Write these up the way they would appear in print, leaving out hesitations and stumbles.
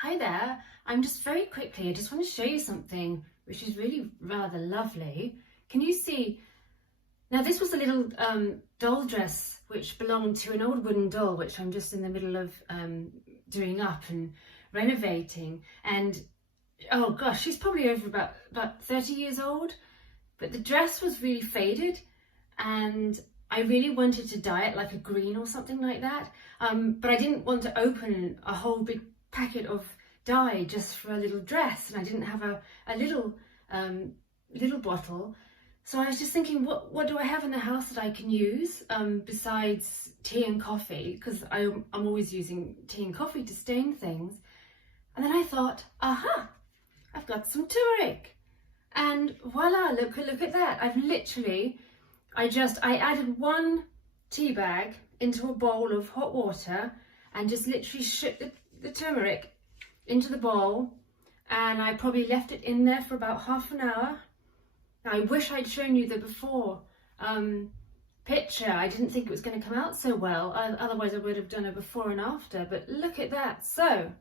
Hi there, I'm just very quickly, I just want to show you something which is really rather lovely. Can you see? Now this was a little doll dress which belonged to an old wooden doll which I'm just in the middle of doing up and renovating, and oh gosh, she's probably over about 30 years old, but the dress was really faded and I really wanted to dye it like a green or something like that, but I didn't want to open a whole big packet of dye just for a little dress, and I didn't have a little bottle. So I was just thinking, what do I have in the house that I can use besides tea and coffee, because I'm always using tea and coffee to stain things. And then I thought, aha, I've got some turmeric, and voila, look at that. I added one tea bag into a bowl of hot water and just literally shook the turmeric into the bowl, and I probably left it in there for about half an hour. Now, I wish I'd shown you the before picture. I didn't think it was going to come out so well, otherwise I would have done a before and after, but look at that. So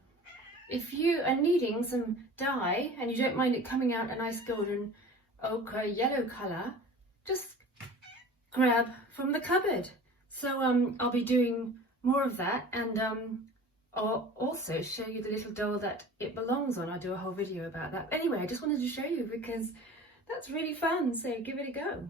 if you are needing some dye and you don't mind it coming out a nice golden ochre yellow colour, just grab from the cupboard. So I'll be doing more of that, and I'll also show you the little doll that it belongs on. I'll do a whole video about that. Anyway, I just wanted to show you because that's really fun, so give it a go.